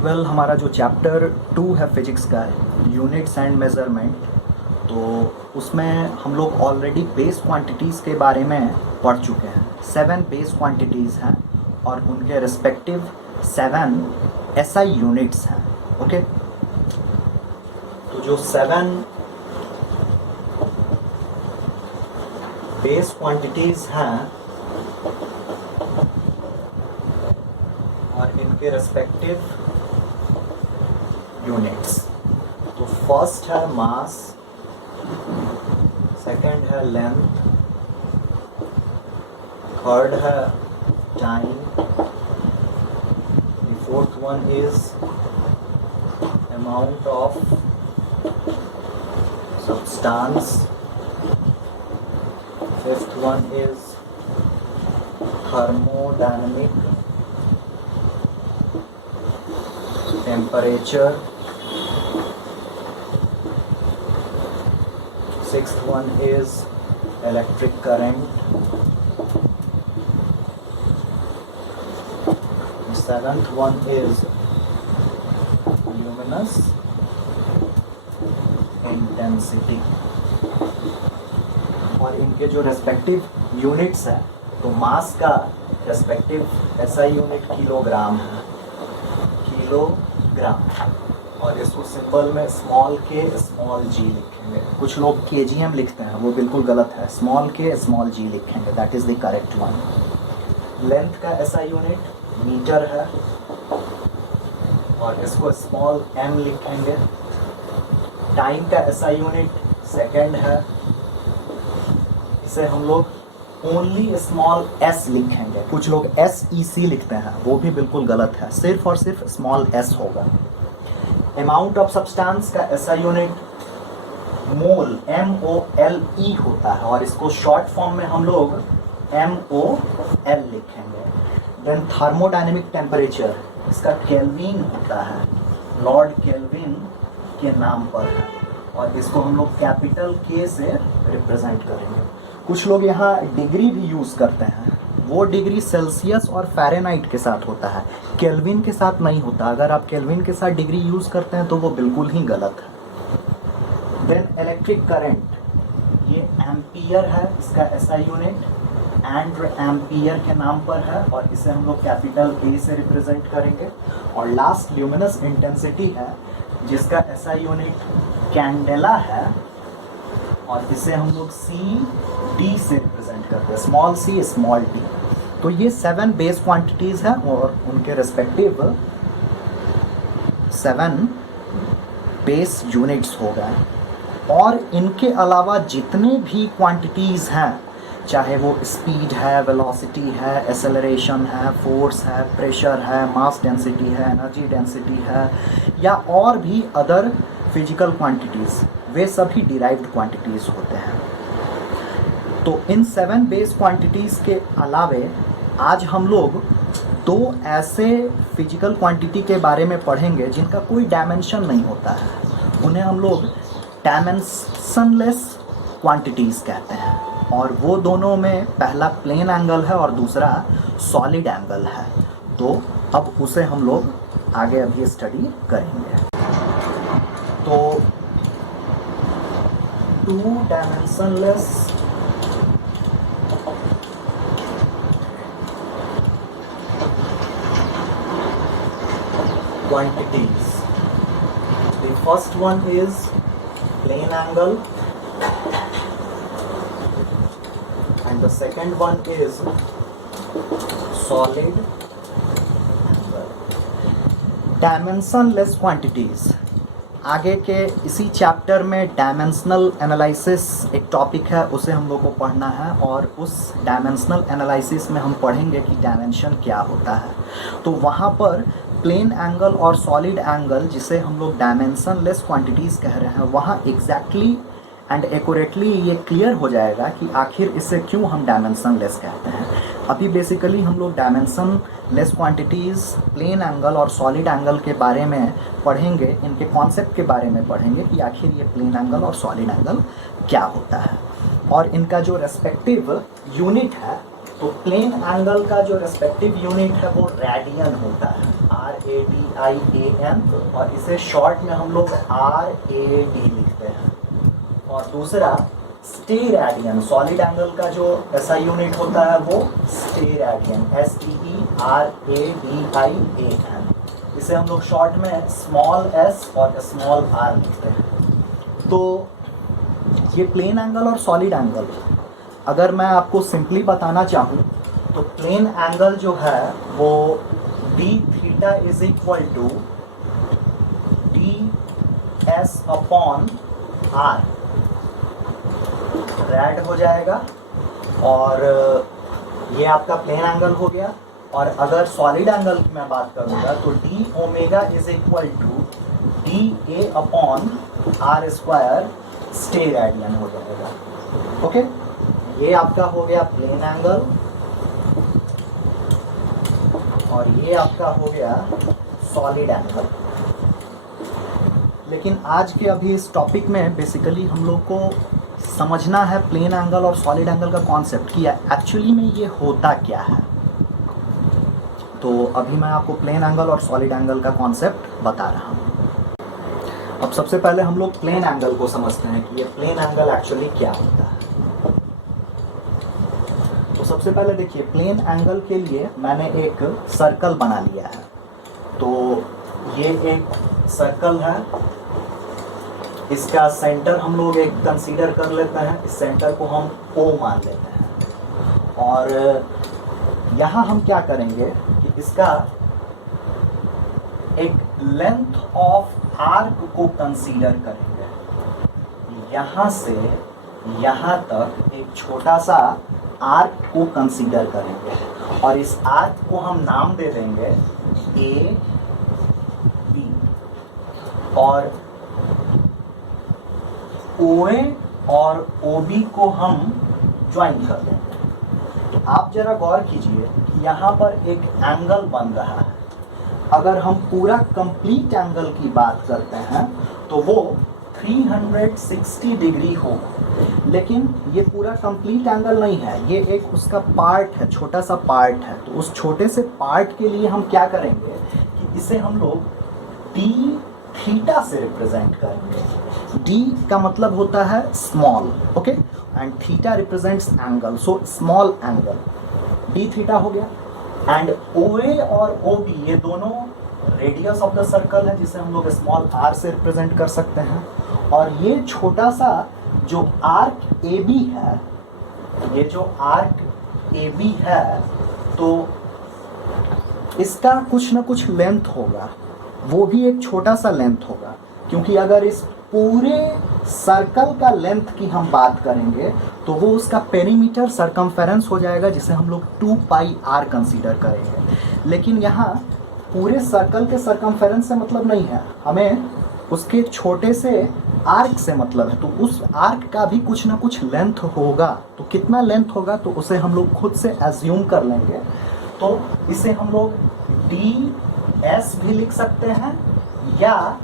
Well हमारा जो chapter 2 है फिजिक्स का, यूनिट्स एंड मेज़रमेंट, तो उसमें हम लोग ऑलरेडी बेस क्वांटिटीज़ के बारे में पढ़ चुके हैं। 7 बेस क्वांटिटीज़ हैं और उनके रिस्पेक्टिव 7 एसआई यूनिट्स हैं। ओके, तो जो 7 बेस क्वांटिटीज़ हैं और इनके रिस्पेक्टिव यूनिट्स, तो फर्स्ट है मास, सेकंड है लेंथ, थर्ड है time, the fourth one is amount of substance, fifth one is thermodynamic temperature, sixth one is electric current, the seventh one is luminous intensity. और इनके जो रेस्पेक्टिव यूनिट्स हैं, तो मास का रेस्पेक्टिव एसआई यूनिट किलोग्राम है, kilogram, और इसको symbol में स्मॉल के स्मॉल जी लिखेंगे। कुछ लोग केजीएम लिखते हैं, वो बिल्कुल गलत है, स्मॉल के स्मॉल जी लिखेंगे, that is the correct one. Length का एसआई यूनिट मीटर है और इसको स्मॉल एम लिखेंगे। टाइम का एसआई यूनिट सेकंड है, इसे हम लोग ओनली स्मॉल एस लिखेंगे। कुछ लोग SEC लिखते हैं, वो भी बिल्कुल गलत है, सिर्फ और सिर्फ स्मॉल एस होगा। अमाउंट ऑफ सब्सटेंस का एसआई यूनिट मोल, MOLE होता है और इसको शॉर्ट फॉर्म में हम लोग MOL लिखेंगे। देन थर्मोडायनेमिक टेम्परेचर, इसका केल्विन होता है, लॉर्ड केल्विन के नाम पर है और इसको हम लोग कैपिटल K से रिप्रेजेंट करेंगे। कुछ लोग यहाँ डिग्री भी यूज़ करते हैं, वो डिग्री सेल्सियस और फ़ारेनहाइट के साथ होता है, केल्विन के साथ नहीं होता। अगर आप केल्विन के साथ डिग्री यूज़ करते हैं तो वो बिल्कुल ही गलत है। देन इलेक्ट्रिक करंट, ये एम्पियर है, इसका एसआई यूनिट एम्पियर के नाम पर है और इसे हम लोग कैपिटल A से रिप्रेजेंट करेंगे। और लास्ट ल्यूमिनस इंटेंसिटी है, जिसका एसआई यूनिट कैंडेला है और इसे हम लोग CD से रिप्रेजेंट करते हैं, स्मॉल c स्मॉल d। तो ये 7 बेस क्वांटिटीज़ हैं और उनके रिस्पेक्टिव 7 बेस यूनिट्स हो गए। और इनके अलावा जितने भी क्वांटिटीज़ हैं, चाहे वो स्पीड है, वेलोसिटी है, एक्सेलरेशन है, फोर्स है, प्रेशर है, मास डेंसिटी है, एनर्जी डेंसिटी है, या और भी अदर फिजिकल क्वांटिटीज़, वे सभी डिराइव्ड क्वांटिटीज़ होते हैं। तो इन 7 बेस क्वांटिटीज़ के अलावे आज हम लोग 2 ऐसे फिजिकल क्वांटिटी के बारे में पढ़ेंगे जिनका कोई डायमेंशन नहीं होता है। उन्हें हम लोग डायमेंशनलेस क्वांटिटीज़ कहते हैं और वो दोनों में पहला प्लेन एंगल है और दूसरा सॉलिड एंगल है। तो अब उसे हम लोग आगे अभी स्टडी करेंगे। तो 2 dimensionless quantities. The first one is plane angle and the second one is solid angle. Dimensionless quantities, आगे के इसी चैप्टर में डायमेंशनल एनालिसिस एक टॉपिक है, उसे हम लोग को पढ़ना है और उस डायमेंशनल एनालिसिस में हम पढ़ेंगे कि डायमेंशन क्या होता है। तो वहाँ पर प्लेन एंगल और सॉलिड एंगल, जिसे हम लोग डायमेंशनलेस क्वांटिटीज़ कह रहे हैं, वहाँ एग्जैक्टली एंड एक्यूरेटली ये क्लियर हो जाएगा कि आखिर इसे क्यों हम डायमेंशनलेस कहते हैं। अभी बेसिकली हम लोग डायमेंशनलेस क्वांटिटीज़, प्लेन एंगल और सॉलिड एंगल के बारे में पढ़ेंगे, इनके कॉन्सेप्ट के बारे में पढ़ेंगे कि आखिर ये प्लेन एंगल और सॉलिड एंगल क्या होता है और इनका जो रेस्पेक्टिव यूनिट है। तो प्लेन एंगल का जो रेस्पेक्टिव यूनिट है वो रेडियन होता है, RADIAN, और इसे शॉर्ट में हम लोग RAD लिखते हैं। और दूसरा स्टेरेडियन, सॉलिड एंगल का जो SI यूनिट होता है वो स्टेरेडियन, STERADIAN, इसे हम लोग शॉर्ट में स्मॉल s और स्मॉल r लिखते हैं। तो ये प्लेन एंगल और सॉलिड एंगल, अगर मैं आपको सिंपली बताना चाहूँ तो प्लेन एंगल जो है वो d theta is equal to ds upon r rad हो जाएगा, और ये आपका प्लेन एंगल हो गया। और अगर सॉलिड एंगल की मैं बात करूँगा तो d omega is equal to dA upon r square steradian हो जाएगा। ओके, ये आपका हो गया प्लेन एंगल और ये आपका हो गया सॉलिड एंगल। लेकिन आज के अभी इस टॉपिक में बेसिकली हम लोग को समझना है प्लेन एंगल और सॉलिड एंगल का कॉन्सेप्ट, कि एक्चुअली में ये होता क्या है। तो अभी मैं आपको प्लेन एंगल और सॉलिड एंगल का कॉन्सेप्ट बता रहा हूँ। अब सबसे पहले हम लोग प्लेन एंगल को समझते हैं कि ये प्लेन एंगल एक्चुअली क्या होता है। तो सबसे पहले देखिए, प्लेन एंगल के लिए मैंने एक सर्कल बना लिया है। तो ये एक सर्कल है, इसका सेंटर हम लोग एक कंसीडर कर लेते हैं, इस सेंटर को हम O मान लेते हैं। और यहाँ हम क्या करेंगे कि इसका एक लेंथ ऑफ आर्क को कंसीडर करेंगे। यहाँ से यहाँ तक एक छोटा सा आर्क को कंसीडर करेंगे, और इस आर्क को हम नाम दे देंगे A B, और OA और OB को हम ज्वाइन कर देंगे। तो आप जरा गौर कीजिए कि यहाँ पर एक एंगल बन रहा है। अगर हम पूरा कंप्लीट एंगल की बात करते हैं तो वो 360 डिग्री होगा, लेकिन ये पूरा कंप्लीट एंगल नहीं है, ये एक उसका पार्ट है, छोटा सा पार्ट है। तो उस छोटे से पार्ट के लिए हम क्या करेंगे कि इसे हम लोग d थीटा से रिप्रेजेंट करेंगे। d का मतलब होता है small, okay, and theta represents angle, so small angle d theta हो गया। एंड OA और OB ये दोनों रेडियस ऑफ द सर्कल है, जिसे हम लोग स्मॉल r से रिप्रेजेंट कर सकते हैं। और ये छोटा सा जो आर्क AB है, ये जो आर्क AB है, तो इसका कुछ ना कुछ लेंथ होगा, वो भी एक छोटा सा लेंथ होगा। क्योंकि अगर इस पूरे सर्कल का लेंथ की हम बात करेंगे तो वो उसका पेरीमीटर सरकमफेरेंस हो जाएगा, जिसे हम लोग 2πr कंसीडर करेंगे। लेकिन यहाँ पूरे सर्कल के सरकमफेरेंस से मतलब नहीं है, हमें उसके छोटे से आर्क से मतलब है। तो उस आर्क का भी कुछ ना कुछ लेंथ होगा। तो कितना लेंथ होगा तो उसे हम लोग खुद से एज्यूम कर लेंगे। तो इसे हम लोग ds भी लिख सकते हैं या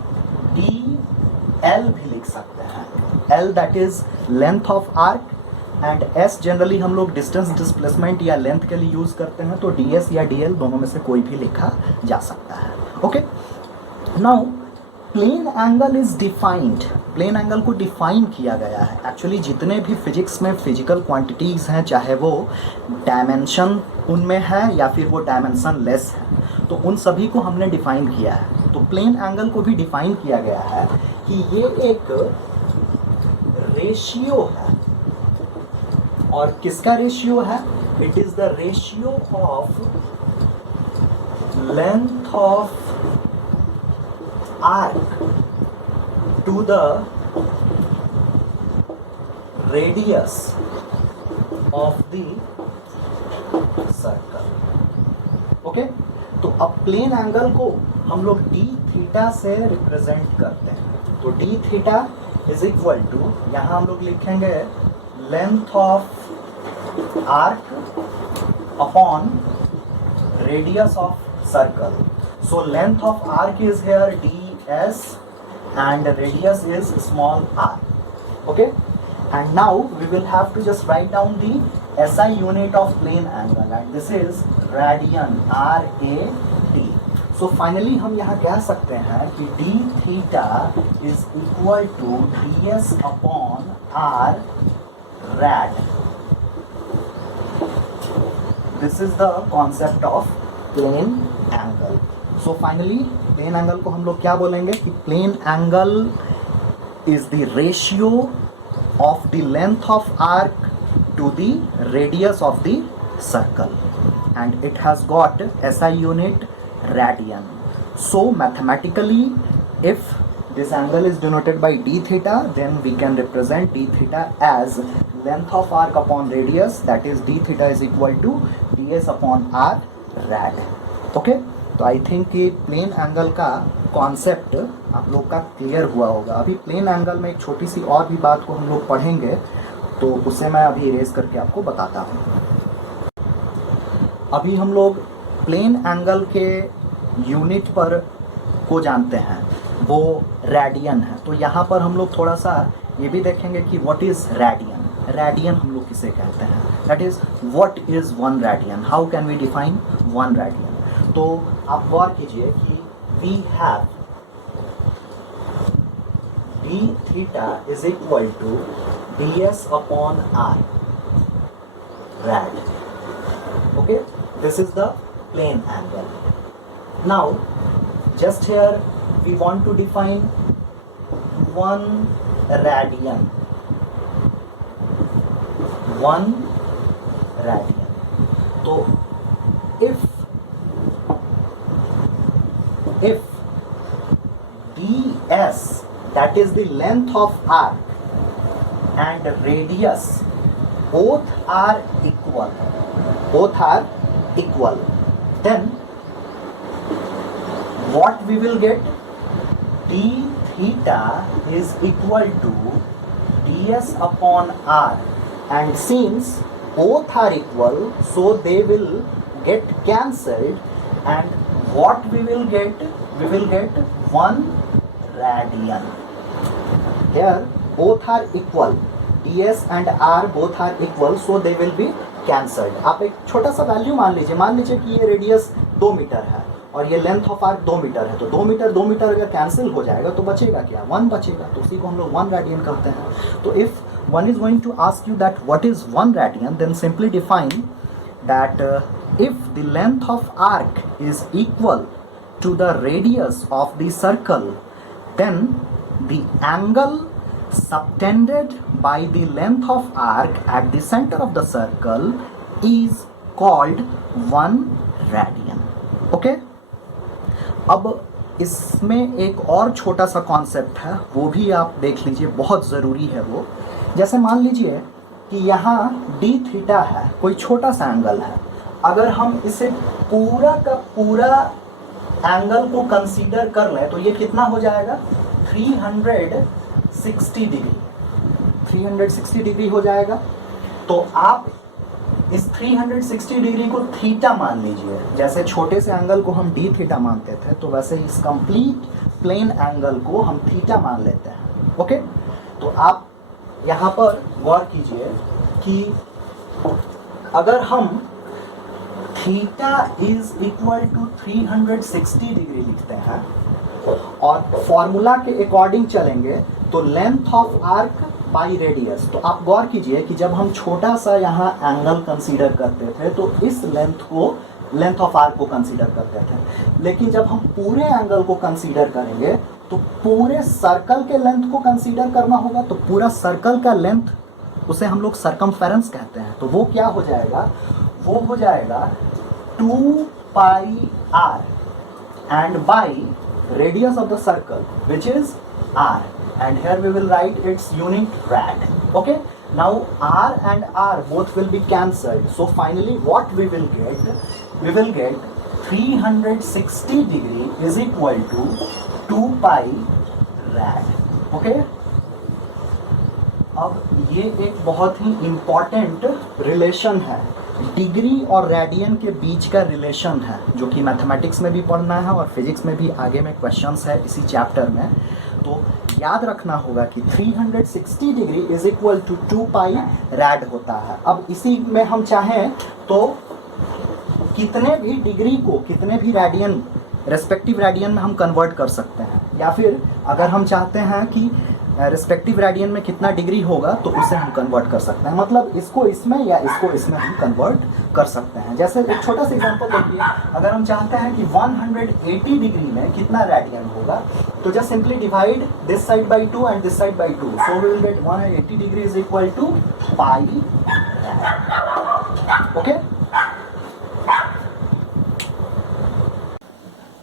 dl भी लिख सकते हैं। l that is length of arc and s generally हम लोग डिस्टेंस डिस्प्लेसमेंट या लेंथ के लिए यूज करते हैं। तो ds या dl दोनों में से कोई भी लिखा जा सकता है। Okay, now plane angle is defined, plane angle को डिफाइन किया गया है। एक्चुअली जितने भी फिजिक्स में फिजिकल क्वांटिटीज़ हैं, चाहे वो डायमेंशन उनमें है या फिर वो डायमेंशन लेस है, तो उन सभी को हमने डिफाइन किया है। तो प्लेन एंगल को भी डिफाइन किया गया है कि ये एक रेशियो है। और किसका रेशियो है? It is the ratio of length of arc to the radius of the circle. Okay, तो अब प्लेन एंगल को हम लोग d थीटा से रिप्रेजेंट करते हैं। तो d theta is equal to, यहाँ हम लोग लिखेंगे length of arc upon radius of circle. So length of arc is here ds and radius is small r. Okay, and now we will have to just write down the SI unit of plane angle, and this is radian, RAD. So finally हम यहाँ कह सकते हैं कि d theta is equal to d s upon r rad. This is the concept of plane angle. So finally plane angle को हम लोग क्या बोलेंगे कि plane angle is the ratio of the length of arc to the radius of the circle and it has got SI unit radian. So mathematically if this angle is denoted by d theta, then we can represent d theta as length of arc upon radius, that is d theta is equal to ds upon r rad. Okay, तो आई think कि plane angle का concept आप लोग का clear हुआ होगा. अभी plane angle में एक छोटी सी और भी बात को हम लोग पढ़ेंगे, तो उसे मैं अभी इरेज करके आपको बताता हूँ. अभी हम लोग प्लेन एंगल के यूनिट पर को जानते हैं, वो रेडियन है. तो यहाँ पर हम लोग थोड़ा सा ये भी देखेंगे कि व्हाट इज़ रेडियन. रेडियन हम लोग किसे कहते हैं, that is what is one radian, how can we define one radian. तो आप गौर कीजिए कि we have d theta is equal to d s upon r rad. Okay, this is the plane angle. Now just here we want to define 1 radian. 1 radian. So if ds, that is the length of arc, and radius both are equal, then what we will get, d theta is equal to ds upon r, and since both are equal, so they will get cancelled, and what we will get 1 radian. Here both are equal, ds and r both are equal, so they will be cancelled. आप एक छोटा सा value मान लीजिए कि ये radius 2 metre है और ये लेंथ ऑफ आर्क 2 मीटर है. तो 2 मीटर अगर कैंसिल हो जाएगा तो बचेगा क्या, 1 बचेगा. तो उसी को हम लोग 1 रेडियन कहते हैं. तो if one is going to ask you that what is 1 radian, then simply define that if the length of arc is equal to the radius of the circle, then the angle subtended by the length of arc at the center of the circle is called 1 radian. Okay? अब इसमें एक और छोटा सा concept है, वो भी आप देख लीजिए, बहुत ज़रूरी है वो. जैसे मान लीजिए कि यहाँ d थीटा है, कोई छोटा सा एंगल है. अगर हम इसे पूरा का पूरा एंगल को कंसीडर कर लें तो ये कितना हो जाएगा, 360 डिग्री हो जाएगा. तो आप इस 360 डिग्री को थीटा मान लीजिए. जैसे छोटे से एंगल को हम डी थीटा मानते थे, तो वैसे इस कंप्लीट प्लेन एंगल को हम थीटा मान लेते हैं. ओके, तो आप यहाँ पर गौर कीजिए कि अगर हम theta is equal to 360 degree लिखते हैं और फॉर्मूला के अकॉर्डिंग चलेंगे, तो length of arc by radius. तो आप गौर कीजिए कि जब हम छोटा सा यहाँ एंगल कंसीडर करते थे तो इस लेंथ ऑफ आर्क को कंसीडर करते थे, लेकिन जब हम पूरे एंगल को कंसीडर करेंगे तो पूरे सर्कल के लेंथ को कंसीडर करना होगा. तो पूरा सर्कल का लेंथ, उसे हम लोग सर्कमफेरेंस कहते हैं. तो वो क्या हो जाएगा, वो हो जाएगा 2 पाई r and by radius of the circle which is r, and here we will write its unit rad. Okay, now r and r both will be cancelled, so finally what we will get 360 degree is equal to 2 pi rad. Okay, अब ये एक बहुत ही important relation है, degree और radian के बीच का relation है, जो कि मैथमेटिक्स में भी पढ़ना है और फिजिक्स में भी आगे में क्वेश्चंस है इसी चैप्टर में. तो याद रखना होगा कि 360 degree is equal to 2 pi rad होता है. अब इसी में हम चाहें तो कितने भी डिग्री को, कितने भी रेडियन रेस्पेक्टिव रेडियन में हम कन्वर्ट कर सकते हैं, या फिर अगर हम चाहते हैं कि रेस्पेक्टिव रेडियन में कितना डिग्री होगा तो उसे हम कन्वर्ट कर सकते हैं, मतलब इसको इसमें या इसको इसमें हम कन्वर्ट कर सकते हैं। जैसे एक छोटा सा एग्जांपल देखिए, अगर हम चाहते हैं कि 180 डिग्री में कितना रेडियन होगा, तो just simply divide this side by 2 and this side by 2, so we will get 180 degree is equal to pi. Okay,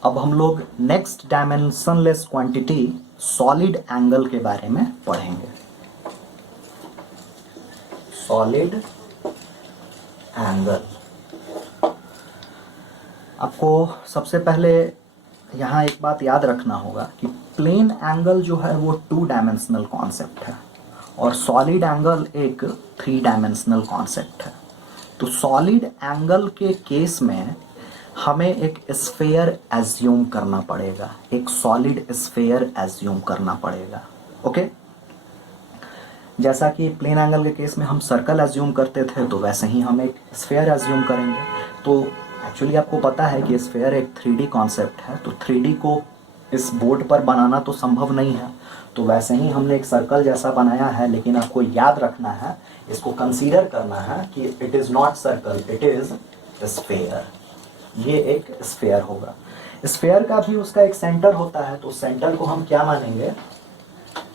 अब हम लोग next dimensionless quantity solid angle के बारे में पढ़ेंगे। सॉलिड एंगल, आपको सबसे पहले यहाँ एक बात याद रखना होगा कि प्लेन एंगल जो है वो 2 डायमेंशनल कॉन्सेप्ट है और सॉलिड एंगल एक 3 डायमेंशनल कॉन्सेप्ट है। तो सॉलिड एंगल के केस में हमें एक स्फेयर एज्यूम करना पड़ेगा, एक सॉलिड स्फेयर एज्यूम करना पड़ेगा। ओके, जैसा कि प्लेन एंगल के केस में हम सर्कल एज्यूम करते थे, तो वैसे ही हम एक स्फेयर एज्यूम करेंगे। तो एक्चुअली आपको पता है कि स्फेयर एक 3D कॉन्सेप्ट है, तो 3D को इस बोर्ड पर बनाना तो संभव नहीं है, तो वैसे ही हमने एक सर्कल जैसा बनाया है, लेकिन आपको याद रखना है, इसको कंसीडर करना है कि it is not circle, it is sphere. ये एक स्फेयर होगा। स्फेयर का भी उसका एक सेंटर होता है, तो सेंटर को हम क्या मानेंगे,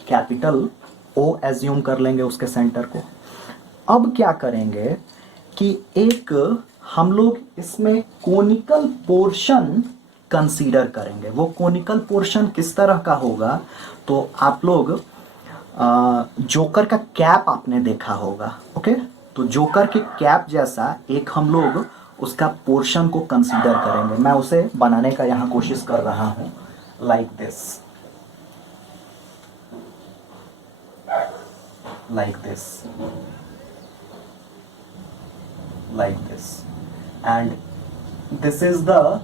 कैपिटल O एज्यूम कर लेंगे उसके सेंटर को। अब क्या करेंगे कि एक हम लोग इसमें कोनिकल पोर्शन कंसीडर करेंगे। वो कोनिकल पोर्शन किस तरह का होगा, तो आप लोग जोकर का कैप आपने देखा होगा। ओके, तो जोकर के कैप जैसा एक हम लोग उसका पोर्शन को कंसीडर करेंगे। मैं उसे बनाने का यहाँ कोशिश कर रहा हूँ, like this, like this, like this, and this is the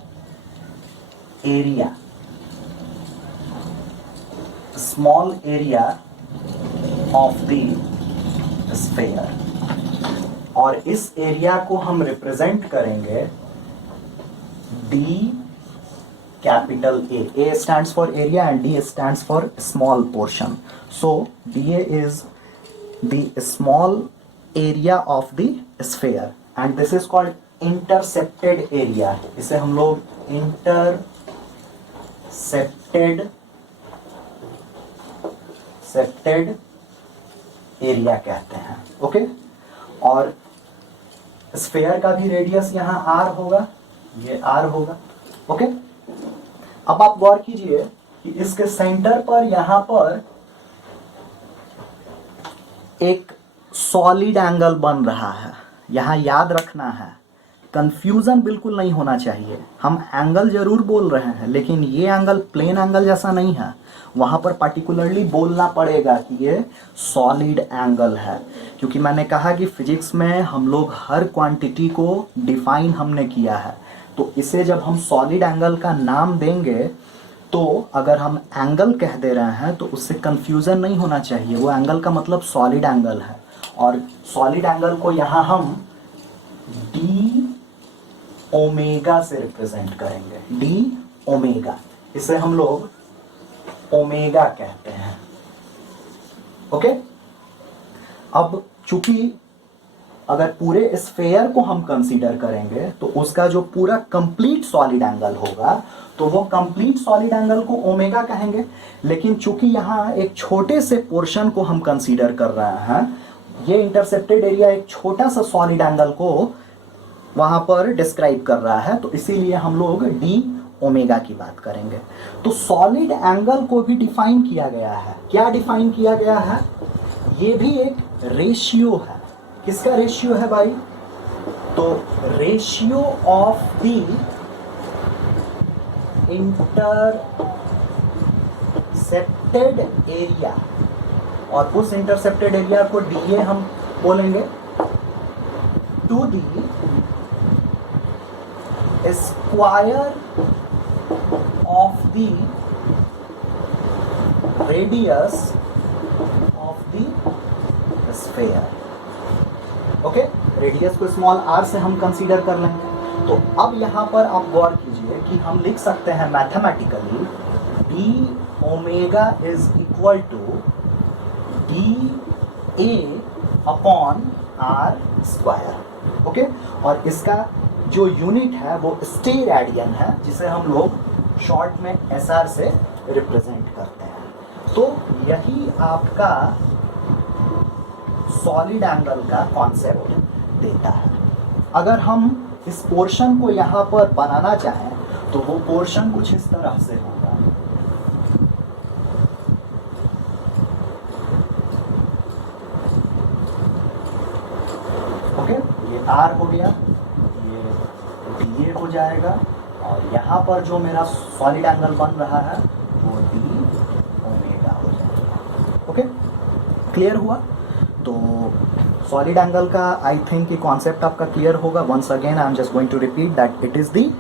area, small area of the sphere, और इस एरिया को हम रिप्रेजेंट करेंगे D capital A. A stands for area and D stands for small portion. So dA is the small area of the sphere and this is called intercepted area. इसे हम लोग intercepted area कहते हैं। Okay, और sphere का भी radius यहाँ R होगा, ये R होगा। ओके, अब आप गौर कीजिए कि इसके सेंटर पर यहां पर एक सॉलिड एंगल बन रहा है। यहां याद रखना है, कंफ्यूजन बिल्कुल नहीं होना चाहिए। हम एंगल जरूर बोल रहे हैं, लेकिन ये एंगल प्लेन एंगल जैसा नहीं है। वहां पर पार्टिकुलरली बोलना पड़ेगा कि ये सॉलिड एंगल है, क्योंकि मैंने कहा कि फिजिक्स में हम लोग हर क्वांटिटी को डिफाइन हमने किया है। तो इसे जब हम सॉलिड एंगल का नाम देंगे, तो अगर हम एंगल कह दे रहे हैं तो उससे कंफ्यूजन नहीं होना चाहिए। वो एंगल का मतलब सॉलिड एंगल है, और सॉलिड एंगल को यहाँ हम डी ओमेगा से रिप्रेजेंट करेंगे। डी ओमेगा, इसे हम लोग ओमेगा कहते हैं। ओके, अब चूंकि अगर पूरे स्फेयर को हम कंसीडर करेंगे तो उसका जो पूरा कंप्लीट सॉलिड एंगल होगा, तो वो कंप्लीट सॉलिड एंगल को ओमेगा कहेंगे। लेकिन चूंकि यहाँ एक छोटे से पोर्शन को हम कंसीडर कर रहे हैं, ये इंटरसेप्टेड एरिया एक छोटा सा सॉलिड एंगल को वहां पर डिस्क्राइब कर रहा है, तो इसीलिए हम लोग डी ओमेगा की बात करेंगे। तो सॉलिड एंगल को भी डिफाइन किया गया है। क्या डिफाइन किया गया है? ये भी एक रेशियो है। किसका रेशियो है भाई? तो ratio of the intercepted area, और उस इंटरसेप्टेड एरिया को डीए हम बोलेंगे, to the square of the radius of the sphere. Okay, radius को स्मॉल r से हम कंसीडर कर लेंगे। तो अब यहाँ पर आप गौर कीजिए कि हम लिख सकते हैं mathematically d omega is equal to d A upon r square. Okay, और इसका जो यूनिट है वो स्टेरेडियन है, जिसे हम लोग शॉर्ट में एसआर से रिप्रेजेंट करते हैं। तो यही आपका सॉलिड एंगल का कॉन्सेप्ट देता है। अगर हम इस पोर्शन को यहाँ पर बनाना चाहें तो वो पोर्शन कुछ इस तरह से होगा। ओके, ये आर हो गया, ये हो जाएगा, और यहाँ पर जो मेरा सॉलिड एंगल बन रहा है वो डी ओमेगा हो जाएगा। ओके, क्लियर हुआ? तो सॉलिड एंगल का आई थिंक कि कॉन्सेप्ट आपका क्लियर होगा। Once again I am just going to repeat that it is the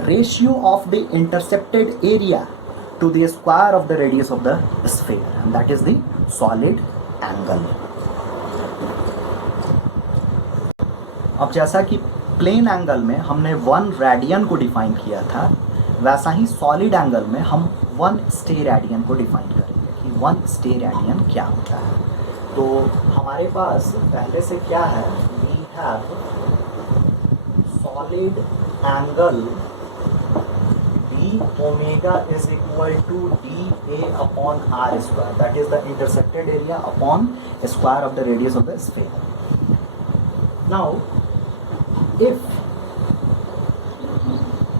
ratio of the intercepted area to the square of the radius of the sphere and that is the solid angle. अब जैसा कि plane angle में हमने 1 radian को define किया था, वैसा ही solid angle में हम 1 स्टेरेडियन को डिफाइन करेंगे कि 1 स्टेरेडियन क्या होता है। तो हमारे पास पहले से क्या है, we have solid angle d omega is equal to d A upon r square, that is the intercepted area upon square of the radius of the sphere. Now if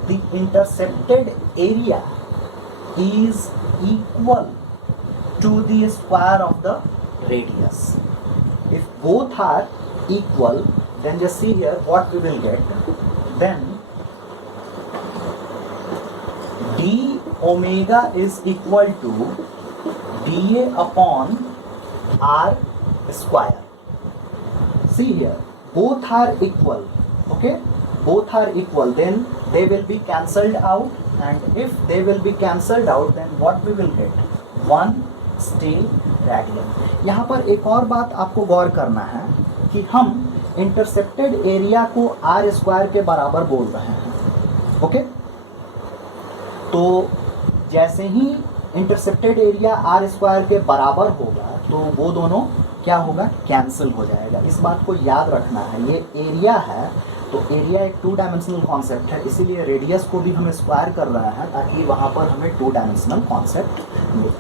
the intercepted area is equal to the square of the radius, if both are equal, then just see here what we will get. Then d omega is equal to dA upon r square. See here, both are equal. Okay, both are equal, then they will be cancelled out, and if they will be cancelled out, then what we will get? 1 steradian. यहाँ पर एक और बात आपको गौर करना है कि हम इंटरसेप्टेड एरिया को आर स्क्वायर के बराबर बोल रहे हैं। ओके, तो जैसे ही इंटरसेप्टेड एरिया आर स्क्वायर के बराबर होगा तो वो दोनों क्या होगा, कैंसिल हो जाएगा। इस बात को याद रखना है। ये एरिया है तो एरिया एक 2 डायमेंशनल कॉन्सेप्ट है, इसीलिए रेडियस को भी हम स्क्वायर कर रहे हैं ताकि वहाँ पर हमें 2 डायमेंशनल कॉन्सेप्ट मिले।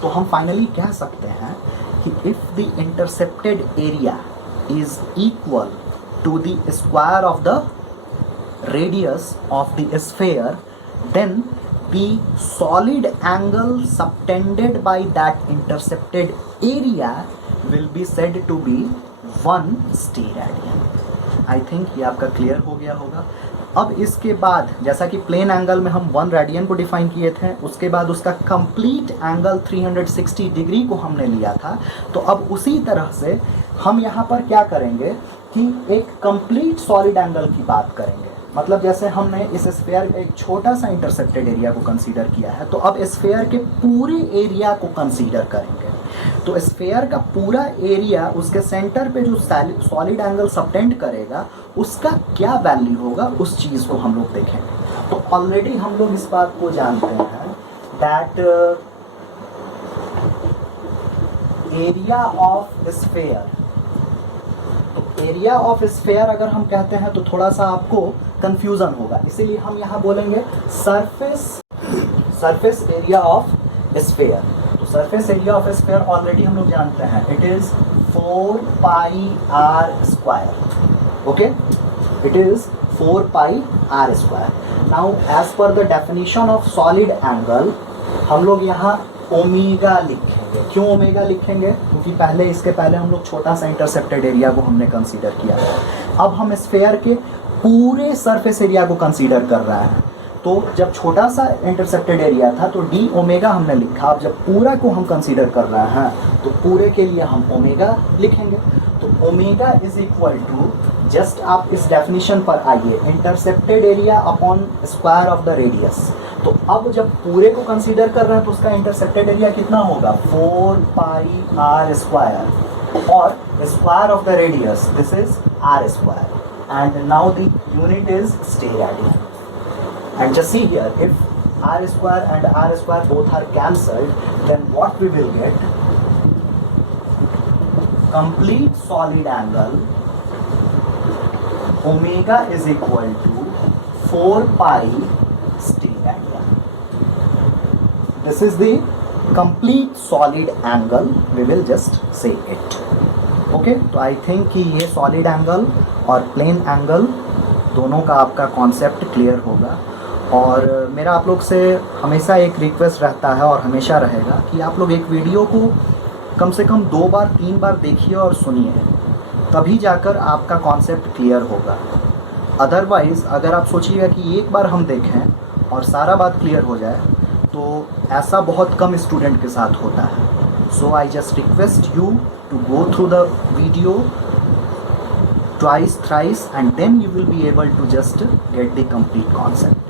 तो हम फाइनली कह सकते हैं कि if the intercepted area is equal to the square of the radius of the sphere, then the solid angle subtended by that intercepted area will be said to be 1 steradian. I think ये आपका clear हो गया होगा। अब इसके बाद जैसा कि प्लेन एंगल में हम 1 रेडियन को डिफाइन किए थे, उसके बाद उसका कंप्लीट एंगल 360 डिग्री को हमने लिया था। तो अब उसी तरह से हम यहाँ पर क्या करेंगे कि एक कंप्लीट सॉलिड एंगल की बात करेंगे। मतलब जैसे हमने इस स्फीयर का एक छोटा सा इंटरसेप्टेड एरिया को कंसीडर किया है, तो अब स्फीयर के पूरे एरिया को कंसीडर करेंगे। तो स्फीयर का पूरा एरिया, उसके सेंटर पे जो सॉलिड एंगल सबटेंड करेगा उसका क्या वैल्यू होगा, उस चीज़ को हम लोग देखेंगे। तो ऑलरेडी हम लोग इस बात को जानते हैं दैट एरिया ऑफ स्फीयर, तो एरिया ऑफ स्फीयर अगर हम कहते हैं तो थोड़ा सा आपको कंफ्यूजन होगा, इसीलिए हम यहाँ बोलेंगे सरफेस एरिया ऑफ स्फीयर। तो surface area of sphere already हम लोग जानते हैं, it is 4 pi r square. Okay, it is 4 pi r square. Now as per the definition of solid angle हम लोग यहाँ ओमेगा लिखेंगे। क्यों ओमेगा लिखेंगे? क्योंकि इसके पहले हम लोग छोटा सा इंटरसेप्टेड एरिया को हमने कंसीडर किया था। अब हम स्फीयर के पूरे सरफेस एरिया को कंसीडर कर रहे हैं। तो जब छोटा सा इंटरसेप्टेड एरिया था तो डी ओमेगा हमने लिखा। अब जब पूरा को हम कंसीडर कर रहे हैं तो पूरे के लिए हम ओमेगा लिखेंगे। तो omega is equal to, just आप इस डेफिनेशन पर आइए, intercepted area upon square of the radius. तो अब जब पूरे को कंसीडर कर रहे हैं तो उसका इंटरसेप्टेड एरिया कितना होगा, 4 पाई आर स्क्वायर, और square of the radius this is r square. and now the unit is steradian. And just see here, if r square and r square both are cancelled, then what we will get? Complete solid angle omega is equal to 4 pi steradian. This is the complete solid angle, we will just say it. Okay तो आई think कि ये solid angle और plane angle दोनों का आपका concept clear होगा। और मेरा आप लोग से हमेशा एक रिक्वेस्ट रहता है और हमेशा रहेगा कि आप लोग एक वीडियो को कम से कम 2 बार 3 बार देखिए और सुनिए, तभी जाकर आपका कॉन्सेप्ट क्लियर होगा। अदरवाइज़ अगर आप सोचिएगा कि एक बार हम देखें और सारा बात क्लियर हो जाए, तो ऐसा बहुत कम स्टूडेंट के साथ होता है। So I just request you to go through the video twice, thrice, and then you will be able to just get the complete concept.